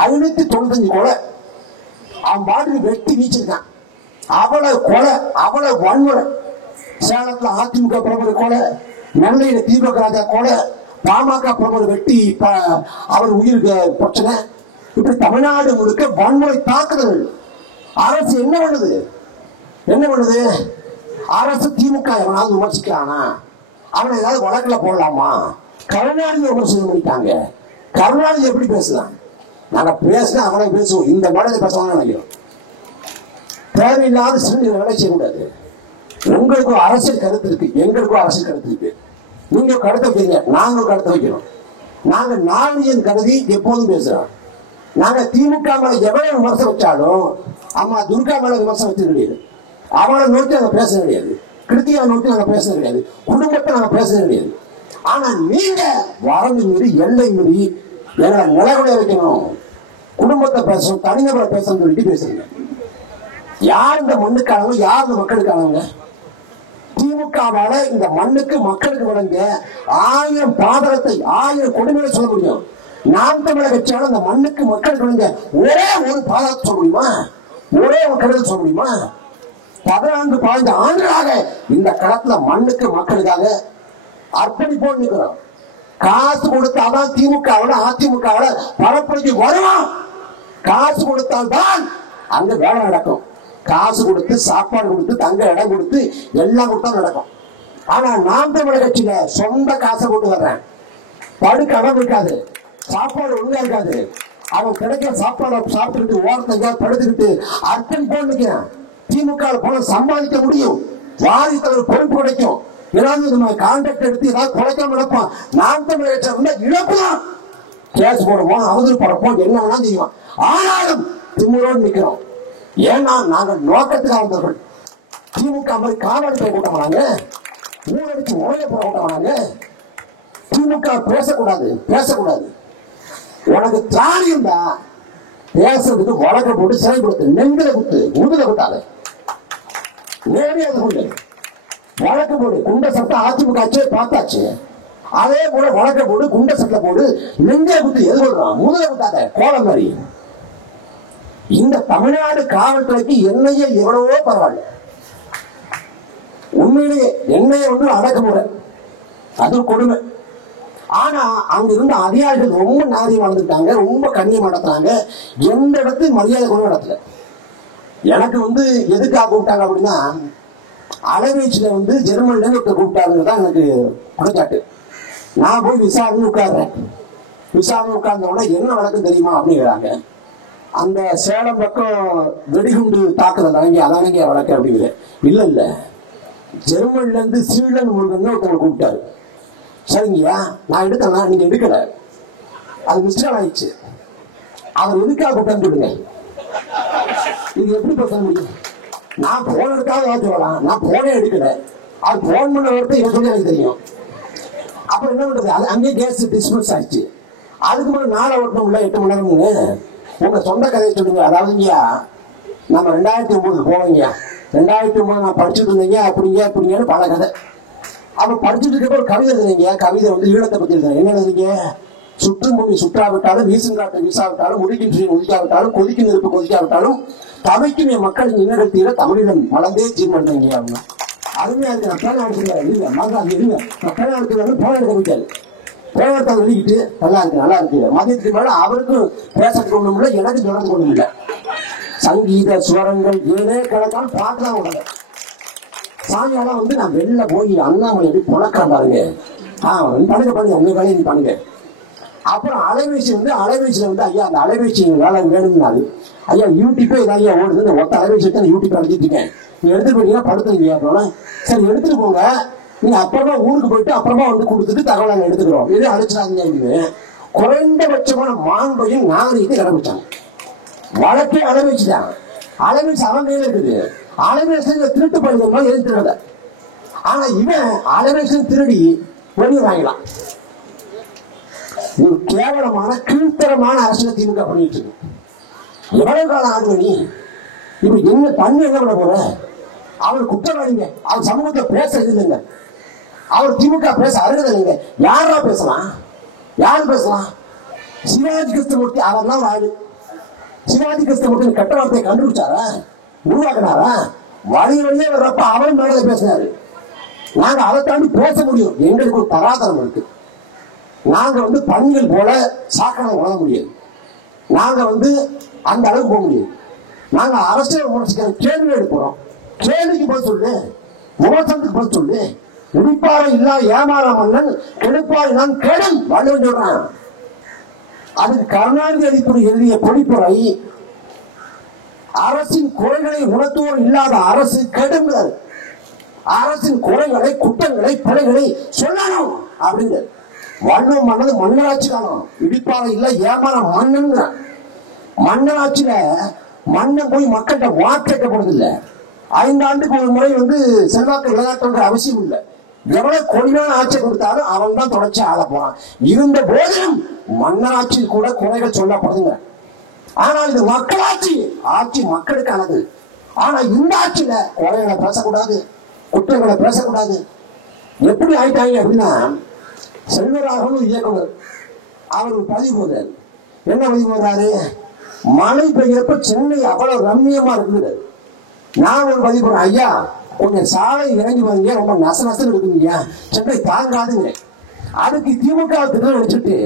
595 கொலை அவன் பாட்டுக்கு வெட்டி வீச்சிருக்கான். அவ்வளவு கொலை, அவ்வளவு வன்முறை. சேலத்துல அதிமுக பிரபல கொலை, நெல்லையில திமுக ராஜா கொலை, பாமக பிரபல வெட்டி அவர் உயிருக்கு பிரச்சனை. இப்படி தமிழ்நாடு முழுக்க வன்முறை தாக்குதல். அரசு என்ன பண்ணுது? என்ன பண்ணுது? அரசு திமுக எவனாவது விமர்சிக்கிறானா? அவனை ஏதாவது வழக்குல போடலாமா? கருணாநிதி விமர்சனம் பண்ணிட்டாங்க. கருணாநிதி எப்படி பேசுறான்? நாங்க பேசினா அவனை பேசுவோம், இந்த மேடையை பேசுவாங்க நினைக்கிறோம். தேவையில்லாத சிறு வேலை செய்யக்கூடாது. உங்களுக்கு ஒரு அரசியல் கருத்து இருக்கு, எங்களுக்கும் அரசியல் கருத்து இருக்கு. நீங்க கருத்தை வைக்கிறீங்க, நாங்க கருத்தை வைக்கிறோம். நாங்க நாளின் கருதி எப்போதும் பேசுறோம். நாங்க திமுக மேல எவ்வளவு விமர்சனம் வச்சாலும் அம்மா துர்கா மேல விமர்சனம் வச்சு கிடையாது. அவளை நோக்கி நாங்க பேச கிடையாது, கிருத்தியா நோக்கி நாங்க பேச கிடையாது, குடும்பத்தை நாங்க பேச கிடையாது. ஆனா நீங்க வரம்பு மீறி, எல்லை மீறி எங்களை நிலவுடைய வைக்கணும், குடும்பத்தை பேசணும், தனிநபரை பேசணும்னு சொல்லிட்டு பேசுறீங்க. யார் இந்த மண்ணுக்கானவங்க, யார் இந்த மக்களுக்கானவங்க? திமுகவால இந்த மண்ணுக்கு மக்களுக்கு வழங்க 1000 பாதகத்தை, 1000 கொடுமையை சொல்ல முடியும். நாம் தமிழக கட்சியால இந்த மண்ணுக்கு மக்களுக்கு வழங்க ஒரே ஒரு பாதகத்தை சொல்ல முடியுமா? ஒரே ஒரு கருத்தை சொல்ல முடியுமா? 14-15 ஆண்டுகளாக இந்த களத்துல மண்ணுக்கு மக்களுக்காக அர்ப்பணிப்போடு நிற்கிறோம். காசு கொடுத்தால்தான் திமுகவோட அதிமுகவோட பரப்புரைக்கு வருவான். காசு கொடுத்தால்தான் அங்க வேலை நடக்கும். காசு கொடுத்து, சாப்பாடு கொடுத்து, தங்க இடம் கொடுத்து எல்லாம் கொடுத்தா நடக்கும். ஆனா நாம் தமிழர் கட்சியில சொந்த காசை கொண்டு வர்றேன், படுக்க இடம் இருக்காது, சாப்பாடு ஒழுங்கா இருக்காது. அவன் கிடைக்கிற சாப்பாடு சாப்பிட்டுட்டு ஓரத்தை படுத்துக்கிட்டு அர்ப்பணிப்போடு நிற்கிறான். திமுக போல சம்பாதிக்க முடியும், வாரி தலைவர் பொறுப்பு கிடைக்கும், ஏதாவது நம்ம கான்ட்ராக்ட் எடுத்து ஏதாவது குறைக்காம நடப்பான். நாம் தமிழர் இழப்பு தான். கேஸ் போடுவோம், அவதூறு பரப்போம், என்ன வேணா செய்வோம். ஆனாலும் திமுறோடு நிற்கிறோம். ஏன்னா நாங்கள் நோக்கத்துக்கு வந்தவர்கள். திமுக மாதிரி காவடிப்பை கூட்டமானாங்க, ஊழடிச்சு உரைய போற கூட்டமானாங்க. திமுக பேசக்கூடாது பேசக்கூடாது. உனக்கு திராணியம் தான் பேசுறதுக்கு வழக்க போட்டு சிறைப்படுத்து, நெஞ்சில குத்து, முதுல குத்தாத, நேரடியாக கொண்டு வழக்கு போடு. குண்ட சட்டம் அதிமுக ஆட்சியை பார்த்தாச்சு, அதே போல வழக்க போடு, குண்ட சட்டை போடு, நெஞ்சில குத்து. எது சொல்றான்? முதுல குத்தாத, கோலம் மாதிரி. இந்த தமிழ்நாடு காவல்துறைக்கு என்னையே எவ்வளவோ பரவாயில்ல. உண்மையிலேயே என்னைய அடக்குமுறை, அது கொடுமை. ஆனா அங்க இருந்த அதிகாரிகள் ரொம்ப நாரியம் வளர்ந்துட்டாங்க, ரொம்ப கண்ணியம் நடத்துறாங்க, எந்த இடத்தையும் மரியாதை கொண்டு நடத்தல. எனக்கு எதுக்காக கூப்பிட்டாங்க அப்படின்னா, அலைவீச்சுல ஜெர்மன்ல இருந்து கூப்பிட்டாருன்னு தான் எனக்கு குறைச்சாட்டு. நான் போய் விசாரணை உட்கார்றேன். விசாரணை உட்கார்ந்த உடனே என்ன வழக்கு தெரியுமா அப்படிங்கிறாங்க. அந்த சேலம் பக்கம் வெடிகுண்டு தாக்குதல் அதானங்க வழக்கு அப்படிங்கிற. இல்ல இல்ல, ஜெர்மன்ல இருந்து சீழன் முருகன் ஒருத்தவங்க கூப்பிட்டாரு. சரிங்கய்யா, நான் எடுத்தேன்னா நீங்க எடுக்கல, அது மிஸ்டேக் ஆயிடுச்சு. அவர் எதுக்காக கூப்பிட்டான்னு சொல்லுங்க. இது எப்படி பேச முடியும்? நான் போன் எடுக்காத சொல்லலாம், நான் போனே எடுக்கல, அது போன் பண்ண வரது இவன் சொல்லி எனக்கு தெரியும். அப்ப என்ன பண்றது? அது அங்கேயே கேஸ் டிஸ்மிஸ் ஆயிடுச்சு. அதுக்கு முன்னாடி நாளை ஓட்டணும்ல 8 மணி நேரம்னு உங்க சொந்த கதையை சொல்லுங்க. அதாவதுங்கய்யா, நம்ம 2009 போவீங்கய்யா, 2009 நான் படிச்சுட்டு இருந்தீங்க, அப்படிங்க அப்படிங்கன்னு பல கதை. அப்ப படிச்சுட்டு இருக்க ஒரு கவிதை எழுதுனீங்க. கவிதை ஈழத்தை பத்தி எழுதுங்க. என்ன எழுதுங்க? சுற்றும் பூமி சுற்றாவிட்டாலும், வீசும் காற்று வீசாவிட்டாலும், முடிக்கும் சூரியன் உதிக்காவிட்டாலும், கொதிக்கும் நெருப்பு கொதிக்காவிட்டாலும், தமிழ்க்கும் என் மக்களின் இன்னடத்தீர தமிழிடம் வளர்ந்தே தீர்மானிங்க. அருமையா இருக்கு. நான் பேனா எடுத்துக்கிறேன், இல்ல மறந்தாது இருங்க. நான் பேனா எடுத்துக்கிறேன், பேனா எடுக்க முடியாது. பேனத்தை வெளிக்கிட்டு நல்லா இருக்கு நல்லா இருக்கு. மதியத்துக்கு மேல அவருக்கும் பேசறதுக்கு ஒண்ணும் இல்லை, எனக்கு தொடர்ந்து ஒண்ணும் இல்லை. சங்கீத சுவரங்கள் ஏழே கணக்கான பாட்டுதான் உடனே சாமியாலாம் நான் வெளில போய் அண்ணாமலை எப்படி புழக்கம் பாருங்க. பண்ணுங்க பண்ணுங்க, உங்க வேலையை நீ பண்ணுங்க. அப்புறம் அலைபேசி அலைபேசியில ஐயா அந்த அலைபேசி வேலை வேணும்னாரு. ஐயா யூடியூப்பே இதான் ஐயா ஓடுது, இந்த ஒத்த அலைபேசி தான் யூடியூப் அடிச்சிட்டு இருக்கேன், நீ எடுத்துட்டு போனீங்கன்னா படுத்துங்க அப்படின்னா. சரி எடுத்துட்டு போங்க, நீங்க அப்புறமா ஊருக்கு போயிட்டு அப்புறமா கொடுத்துட்டு தகவல் நாங்கள் எடுத்துக்கிறோம், எது அழைச்சிடாதீங்க அப்படின்னு குறைந்தபட்சமான மாண்பையும் நாகரிகத்தை கடைபிடிச்சாங்க. வழக்கே அலைபேசிதான். அலைபேசி அவன் கையில இருக்குது. அலைபேசியில திருட்டு பண்ணிருந்தோம் எது திருட. ஆனா இவன் அலைபேசியை திருடி வெளியே வாங்கலாம். ஒரு கேவலமான கீழ்த்தரமான அரசியல் திமுக பண்ணிட்டு இருக்கு. எவ்வளவு காலம் ஆகுது நீ? இப்ப என்ன பண்ணி என்ன பண்ண போற? அவர் குற்றவாளிங்க, அவர் சமூகத்தை பேச இல்லைங்க, அவர் திமுக பேச அருகதை இல்லைங்க. யாரா பேசலாம்? யாரு பேசலாம்? சிவாஜி கிருஷ்ணமூர்த்தி அவர்லாம் வாழு. சிவாஜி கிருஷ்ணமூர்த்தி கெட்ட வார்த்தையை கண்டுபிடிச்சாரா, உருவாக்கினாரா? வழி வழியே வர்றப்ப அவரும் மேலே பேசினாரு. நாங்க அதை தாண்டி பேச முடியும். எங்களுக்கு ஒரு தராதரம் இருக்கு. நாங்க பணிகள் போல சாக்கடை உணர முடியாது. நாங்க அந்த அளவுக்கு போக முடியாது. நாங்க அரசியல் விமர்சிக்கிற கேள்வி எடுக்கிறோம். கேள்விக்கு போய் சொல்லு, விமர்சனத்துக்கு போய் சொல்லு. இடிப்பாறை இல்லா ஏமாற மன்னன் கெடுப்பாறை நான் கெடும் வள்ளுவன் சொல்றான். அதுக்கு கருணாநிதி அடிப்படை எழுதிய பொழிப்புரை, அரசின் குறைகளை உணர்த்துவோர் இல்லாத அரசு கெடுங்கிறார். அரசின் குறைகளை, குற்றங்களை, பிழைகளை சொல்லணும் அப்படிங்கிற. வள்ளுவம் மன்னது மன்னராட்சி காலம். இடிப்பாறை இல்ல ஏமாற மன்னன். மன்னராட்சியில மன்னன் போய் மக்கள்கிட்ட வாக்கெடுக்கப்படுறது இல்லை. 5 ஆண்டுக்கு ஒரு முறை செல்வாக்கு விளையாட்டுன்ற அவசியம் இல்லை. எவ்வளவு கொடியான ஆட்சி கொடுத்தாலும் அவன் தான் தொடர்ச்சி ஆள போறான். இருந்த போதிலும் மன்னராட்சியில் கூட குறைகள் சொல்லப்படுதுங்க. ஆனால் இது மக்களாட்சி, ஆட்சி மக்களுக்கானது. ஆனா இந்த ஆட்சியில குறைகளை பேசக்கூடாது, குற்றங்களை பேசக்கூடாது. எப்படி ஆயிட்டாங்க அப்படின்னா, செல்வராகவன் இயக்குனர் அவர் பதிவு போடுறாரு. என்ன பதிவு போடுறாரு? மழை பெய்யறப்ப சென்னை அவ்வளவு ரம்மியமா இருக்குது. நான் ஒரு பதிவு போடுறேன், ஐயா கொஞ்சம் சாலை இறங்கி வாங்க, ரொம்ப நச நசம் இருக்குங்க, சென்னை தாங்காதுங்க. அதுக்கு திமுக திட்டம் அடிச்சுட்டு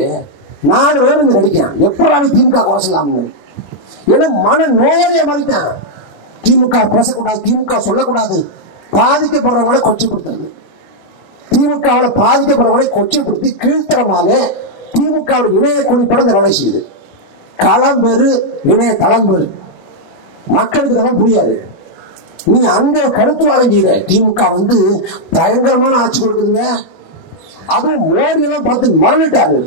4 பேர் நடிக்கான். எப்படாலும் திமுக குறைச்சலாம்னு. ஏன்னா மன நோயை மாறிட்டான். திமுக பேசக்கூடாது, திமுக சொல்லக்கூடாது, பாதிக்கப்படுறவங்களை கொச்சைப்படுத்துறது. திமுகவோட பாதிக்கப்படுறவங்களை கொச்சைப்படுத்தி கீழ்த்தரமாக திமுக இணைய குடிப்பட வேலை செய்யுது. களம் பெரு, இணைய தளம் பெரு. மக்களுக்கு தான் புரியாது. நீ அந்த கருத்து வழங்கிற திமுக பயங்கரமான ஆட்சி கொடுக்குதுங்க. அதுவும் மோடியெல்லாம் பார்த்து மறந்துட்டாரு,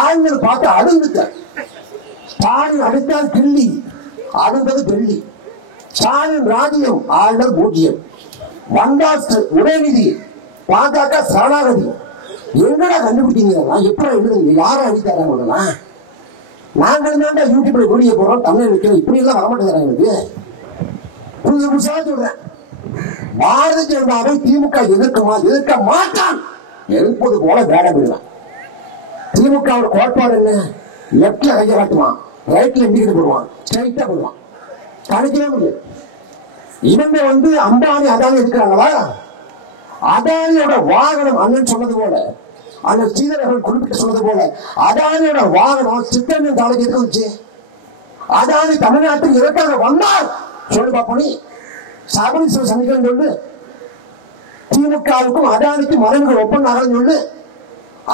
ஆண்கள் பார்த்து அழுந்துட்டார். ஸ்டாலின் அடித்தால் கிள்ளி, அழுந்தது வெள்ளி. ஸ்டாலின் ராஜ்யம், ஆளுநர் பூஜ்யம். வந்தாஸ்ட் உதயநிதி பாஜக சரணாகதி எங்கடா கண்டுபிடிக்கிறீங்க? எப்படி எழுதுங்க? யாரும் அடித்தாங்க? நாங்கள் தான் யூடியூப்ல வீடியோ போறோம், தமிழ் வைக்கிறோம், இப்படி எல்லாம் வரமாட்டேங்கிறாங்க. எனக்கு புதுசு புதுசா சொல்றேன். பாரதிய ஜனதாவை திமுக எதிர்க்குமா? எதிர்க்க மாட்டான். எதிர்ப்பது போல வேலை விடுவான். திமுக கோட்பாடு என்ன? லெப்ட்ல கையை காட்டுவான், ரைட்ல இண்டிகேட்டர் போடுவான், ஸ்ட்ரைட்டா போடுவான். கணிக்கவே முடியாது. இவங்க அம்பானி அதானி இருக்கிறாங்களா? அதானியோட வாகனம் அண்ணன் சொன்னது போல, அண்ணன் ஸ்ரீதர் அவர்கள் குறிப்பிட்டு சொன்னது போல, அதானியோட வாகனம் சித்தன் தலைக்கு இருந்துச்சு. அதானி தமிழ்நாட்டில் எதற்காக வந்தார் சொல்லு பாப்பனி. சபரிசம் சந்திக்கிறேன் சொல்லு. திமுகவுக்கும் அதானிக்கும் மறைமுக ஒப்பந்தார்கள் சொல்லு.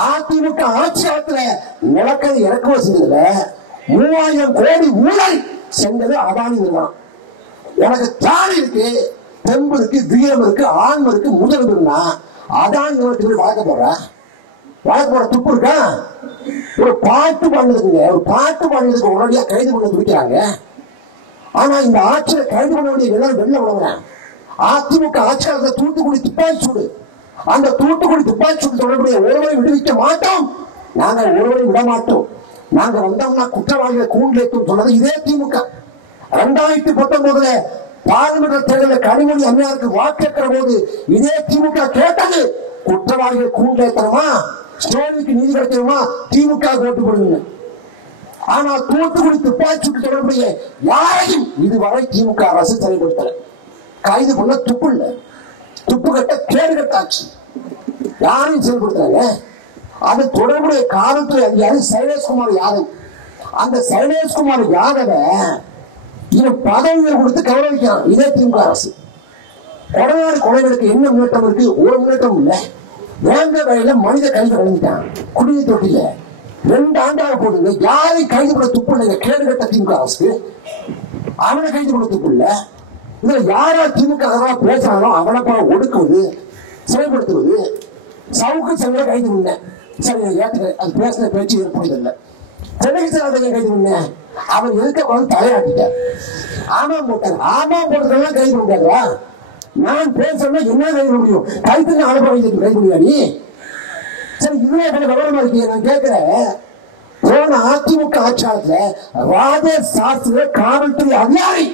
அதிமுக ஆட்சி காலத்துல நிலக்கரி இறக்குமதி செஞ்சதுல 3000 கோடி ஊழல் செஞ்சது அதானி தான். எனக்கு தாடி இருக்கு, தெம்பு இருக்கு, வீரம் இருக்கு, ஆன்ம இருக்கு, முதல் இருந்தா அதானி வழக்க போற துப்பு இருக்கா? ஒரு பாட்டு பண்ணதுங்க, ஒரு பாட்டு பண்ணதுக்கு உடனடியா கைது பண்ண துடிக்கிறாங்க. ஆனா இந்த ஆட்சியில கைது பண்ண வேண்டிய எல்லாரும் வெளில விடுறேன். அதிமுக ஆட்சி காலத்துல தூத்துக்குடி துப்பாக்கி சூடு, அந்த தூத்துக்குடி துப்பாக்கி சூடு தொடர்புடைய ஒருவரை விடுவிக்க மாட்டோம், நாங்க ஒருவரை விட மாட்டோம், நாங்க வந்தோம்னா குற்றவாளிகளை கூண்டேற்றும் சொன்னது இதே திமுக. 2019 பார்லிமெண்ட் தேர்தலில் கனிமொழி அம்மையாருக்கு வாக்கேற்கிற போது இதே திமுக கேட்டது, குற்றவாளிகள் கூண்டேற்றணுமா, ஸ்டோனுக்கு நீதி கிடைக்கணுமா, திமுக ஓட்டு போடுங்க. ஆனா தூத்துக்குடி துப்பாக்கி சூட்டு தொடர்புடைய யாரையும் இதுவரை திமுக அரசு செயல்படுத்தல. கைது பண்ண துப்பு இல்ல, துப்பு கட்ட கேடு கட்டாச்சு, யாரையும் செயல்படுத்துறாங்க. அது தொடர்புடைய காவல்துறை அதிகாரி சைலேஷ்குமார் யாதவ். அந்த சைலேஷ்குமார் யாதவை இவன் பதவியை கொடுத்து கௌரவிக்கிறான் இதே திமுக அரசு. கொடநாடு கொலைகளுக்கு என்ன முன்னேற்றம் இருக்கு? ஒரு முன்னேற்றம் இல்ல. வேங்க வகையில மனித கைது வழங்கிட்டான் குடிநீர் தொட்டில 2 ஆண்டாக போடுங்க. யாரை கைது பண்ண துப்பு இல்லைங்க கேடு கட்ட திமுக அரசு. அவனை கைது பண்ண துப்பு இல்ல. இதுல யாரா திமுக பேசுறானோ அவனை போல ஒடுக்குவது, செயல்படுத்துவது. சவுக்கு செல்வ கைது பண்ண சரி ஏற்றுக்க, அது பேசின பேச்சு ஏற்படுதில்லை. சென்னை கைது பண்ண அவன் எதுக்க தலையாட்டிட்டார். ஆமா போட்டார், ஆமா போட்டதெல்லாம் கைது பண்ணாரா? நான் பேசுறேன்னா என்ன கைது முடியும்? கைது அனுபவம் கைது முடியா நீ? சரி இதுவே கொஞ்சம் விவரமா இருக்கீங்க. நான் கேட்கிறேன், போன அதிமுக ஆட்சியாளத்துல ராஜேஷ் சாஸ்திரி காவல்துறை அதிகாரி,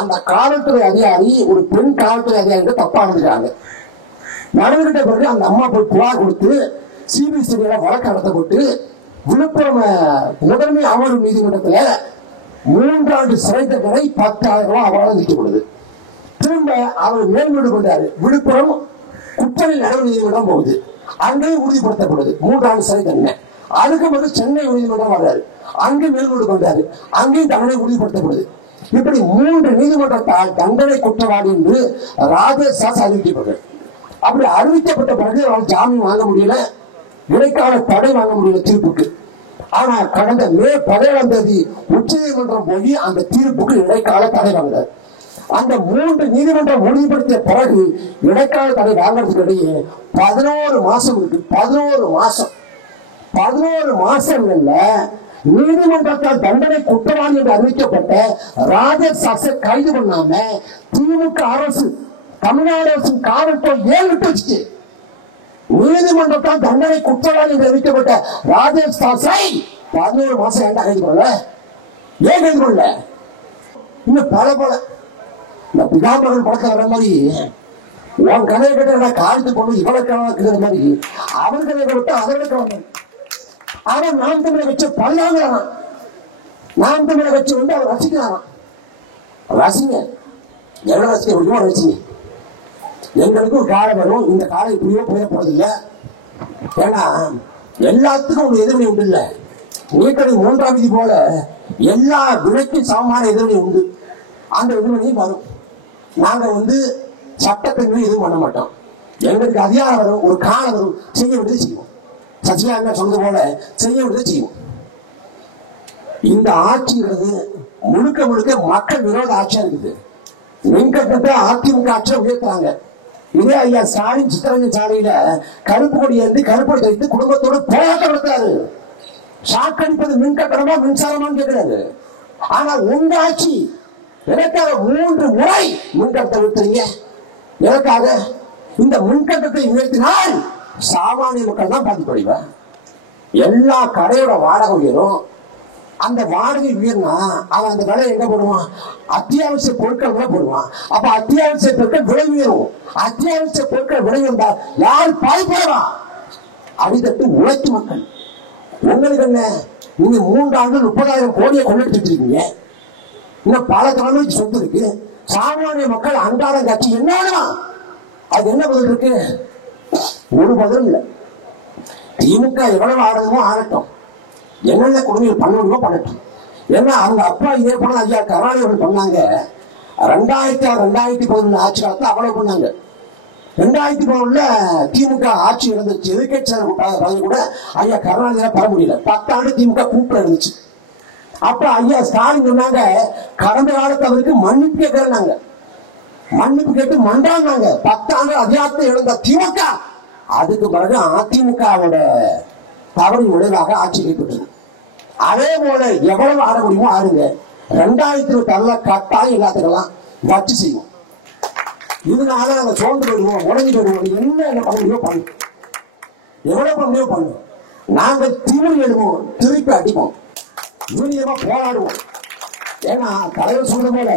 அந்த காவல்துறை அதிகாரி ஒரு பெண் காவல்துறை அதிகாரி தப்பா நடந்துட்டாங்க. நடந்துகிட்ட பிறகு அந்த அம்மா போய் புகார் கொடுத்து சிபிசிஐ வழக்கு நடத்தப்பட்டு விழுப்புரம் முதன்மை அமர்வு நீதிமன்றத்தில் 3 ஆண்டு சிறை தண்டனை 10,000 ரூபாய் அவரால் நிற்கப்படுது. திரும்ப அவர் மேல்முறை கொண்டாரு, விழுப்புரம் குற்றவியல் நடுவர் நீதிமன்றம் போகுது, அங்கேயும் உறுதிப்படுத்தப்படுது 3 ஆண்டு சிறை தண்டனை. அதுக்கு பிறகு சென்னை நீதிமன்றம் வர்றாரு, அங்கேயும் மேல்முறை கொண்டாரு, அங்கேயும் தண்டனை உறுதிப்படுத்தப்படுது. இப்படி 3 நீதிமன்றத்தால் தண்டனை குற்றவாளி என்று ராஜேஷ் சாஸ் அறிவிக்கப்படுது. அப்படி அறிவிக்கப்பட்ட பிறகு அவரால் ஜாமீன் வாங்க முடியல, இடைக்கால தடை வாங்க முடியல தீர்ப்புக்கு. ஆனா கடந்த மே 17ஆம் தேதி உச்ச நீதிமன்றம் போய் அந்த தீர்ப்புக்கு இடைக்கால தடை வாங்கினார். அந்த 3 நீதிமன்றம் உறுதிப்படுத்திய பிறகு இடைக்கால தடை வாங்குறதுக்கு இடையே 11 மாசம் இருக்கு. 11 மாசங்கள்ல நீதிமன்றத்தால் தண்டனை குற்றவாளி என்று அறிவிக்கப்பட்ட ராஜேஷ் சாஸை கைது பண்ணாம திமுக அரசு, தமிழ்நாடு அரசு காவல்துறை ஏன் விட்டு வச்சுச்சு? நீதிமன்றத்தால் தண்டனை குற்றவாளி என்று அறிவிக்கப்பட்ட ராஜேஷ் சாஸை 11 மாசம் ஏன் கைது பண்ணல? ஏன் கைது பண்ணல? இன்னும் பல இந்த பிதாமகன் படத்துல வர மாதிரி உன் கதையை கேட்ட காலத்து கொண்டு இவ்வளவு கணக்குற மாதிரி அவன் கதையை விட்டு அதற்கு வந்தான். அவன் நாம் தமிழை வச்சு பல்லாங்கிறான், நாம் தமிழை வச்சு அவர் ரசிக்கிறான். ரசிங்க, எவ்வளவு ரசிக்க முடியுமோ ரசிங்க. எங்களுக்கு ஒரு காலம் வரும், இந்த காலம் இப்படியோ போயிடப்படுறது இல்லை. ஏன்னா எல்லாத்துக்கும் ஒரு எதிர்வினை உண்டு. இல்ல நீக்கடி 3ஆம் விதி போல எல்லா விலைக்கும் சமமான எதிர்வினை உண்டு. அந்த எதிர்வினையும் வரும். நாங்க சட்டத்தின் எதுவும் பண்ண மாட்டோம். எங்களுக்கு அதிகாரம் வரும், ஒரு காலம் வரும், செய்ய விட்டு செய்வோம். சசிகலா சொன்னது போல செய்ய விட்டு செய்வோம். இந்த ஆட்சிங்கிறது முழுக்க முழுக்க மக்கள் விரோத ஆட்சியா இருக்குது. மின்கட்டத்தை அதிமுக ஆட்சியை உயர்த்துறாங்க. இதே ஐயா ஸ்டாலின் சித்தரஞ்சன் சாலையில கருப்பு கொடி ஏந்தி கருப்பு தைத்து குடும்பத்தோடு போராட்டம் நடத்தாரு. சாக்கடிப்பது மின்கட்டணமா மின்சாரமான்னு கேட்கிறாரு. ஆனா உங்க ஆட்சி எனக்காக 3 முறை மின்கட்டத்தை விட்டுறீங்க. எதற்காக? இந்த மின்கட்டத்தை உயர்த்தினால் சாமானிய மக்கள் தான் பாதிப்படைவார். எல்லா கடையோட வாடகை உயரும். அந்த வாடகை உயர்னா அவன் அந்த விலை எங்க போடுவான்? அத்தியாவசிய பொருட்கள் விலை போடுவான். அப்ப அத்தியாவசிய பொருட்கள் விலை உயரும். அத்தியாவசிய பொருட்கள் விலை உயர்ந்தா யார் பாதிப்படுவா? அடித்தட்டு உழைக்கும் மக்கள். உங்களுக்கு என்ன, நீங்க 3 ஆண்டு 30,000 கோடியை கொண்டுட்டு இருக்கீங்க. இன்னும் பல தலைமைக்கு சொத்து இருக்கு. சாமானிய மக்கள் அன்றாடம் கட்சி என்ன, அது என்ன பதில் இருக்கு? ஒரு பதில் இல்லை. திமுக எவ்வளவு ஆடணுமோ ஆடட்டும், என்னென்ன கொடுமைகள் பண்ண முடியுமோ பண்ணட்டும். ஏன்னா அவங்க அப்பா இதே போல ஐயா கருணாநிதி அவர்கள் பண்ணாங்க. 2006-2011 ஆட்சி காலத்துல அவ்வளவு பண்ணாங்க. 2011 திமுக ஆட்சி இருந்துச்சு. எதிர்கட்சியாக பதவி கூட ஐயா கருணாநிதியை பெற முடியல. 10 ஆண்டு திமுக கூப்பிட இருந்துச்சு. அப்ப ஐயா ஸ்டாலின் சொன்னாங்க, கடந்த காலத்து அவருக்கு மன்னிப்பு கேட்கிறாங்க. மன்னிப்பு கேட்டு மன்றாங்க. 10 ஆண்டு அதிகாரத்தை இழந்த திமுக அதுக்கு பிறகு அதிமுகவோட தவறு விளைவாக ஆட்சி கைப்பற்றது. அதே போல எவ்வளவு ஆட முடியுமோ ஆடுங்க. 2026 கட்டாயம் எல்லாத்துக்கெல்லாம் வச்சு செய்வோம். இதனால நாங்க சோர்ந்து போயிடுவோம், உடஞ்சி போயிடுவோம். என்ன பண்ண முடியுமோ பண்ணு, எவ்வளவு பண்ண முடியுமோ பண்ணு. நாங்க திமிரி எடுப்போம், திருப்பி அடிப்போம், யூனியமா போராடுவோம். ஏன்னா தலைவர் சொன்ன போல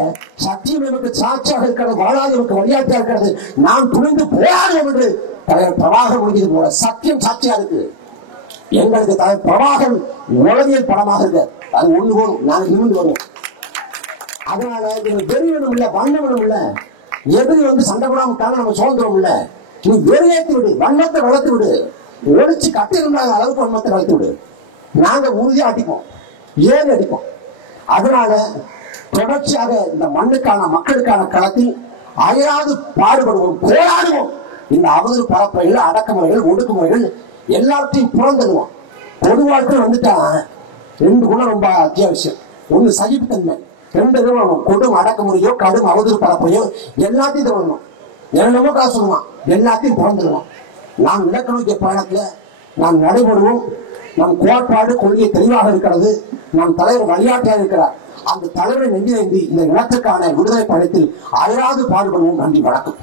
சத்தியம் நமக்கு சாட்சியாக இருக்கிறது, வாழாதவருக்கு வழியாட்டியா இருக்கிறது. நாம் துணிந்து போராடுவோம் என்று தலைவர் பிரபாகர் முடிஞ்சது போல சத்தியம் சாட்சியா இருக்கு. எங்களுக்கு தலைவர் பிரபாகர் உளவியல் படமாக இருக்கு. அது ஒண்ணு போதும், நாங்கள் இருந்து வருவோம். அதனால வெறி வேணும் இல்ல, வண்ணம் வேணும் இல்ல. எதிரி சண்டை போடாமட்டாலும் நம்ம சுதந்திரம் இல்ல. நீ வெறியேற்றி விடு, வண்ணத்தை வளர்த்து விடு, ஒழிச்சு கட்டிருந்தாங்க அளவுக்கு வண்ணத்தை வளர்த்து விடு. நாங்க உறுதியா அடிப்போம், ஏறி அடிப்போம். அதனால தொடர்ச்சியாக இந்த மண்ணுக்கான மக்களுக்கான களத்தில் அயராது பாடுபடுவோம், போராடுவோம். இந்த அவதூறு பரப்புரைகள், அடக்குமுறைகள், ஒடுக்குமுறைகள் எல்லாத்தையும் புறந்தடுவோம். பொது வாழ்க்கை வந்துட்டா 2 குணம் ரொம்ப அத்தியாவசியம். ஒண்ணு சகிப்புத்தன்மை, 2 வேணும். கொடும் அடக்குமுறையோ கடும் அவதூறு பரப்புரையோ எல்லாத்தையும் தரணும். என்னமோ காசு சொல்லுவான், எல்லாத்தையும் புறந்துடுவோம். நாம் இலக்க நோக்கிய பயணத்துல நாம் நடைபெறுவோம். நம் கோட்பாடு கொள்கை தெளிவாக இருக்கிறது. நம் தலைவர் வழியாட்டியாக இருக்கிறார். அந்த தலைவரை நெஞ்சிலேந்தி இந்த இனத்துக்கான விடுதலை பயணத்தில் அயராது பாடுபடுவோம். நன்றி, வணக்கம்.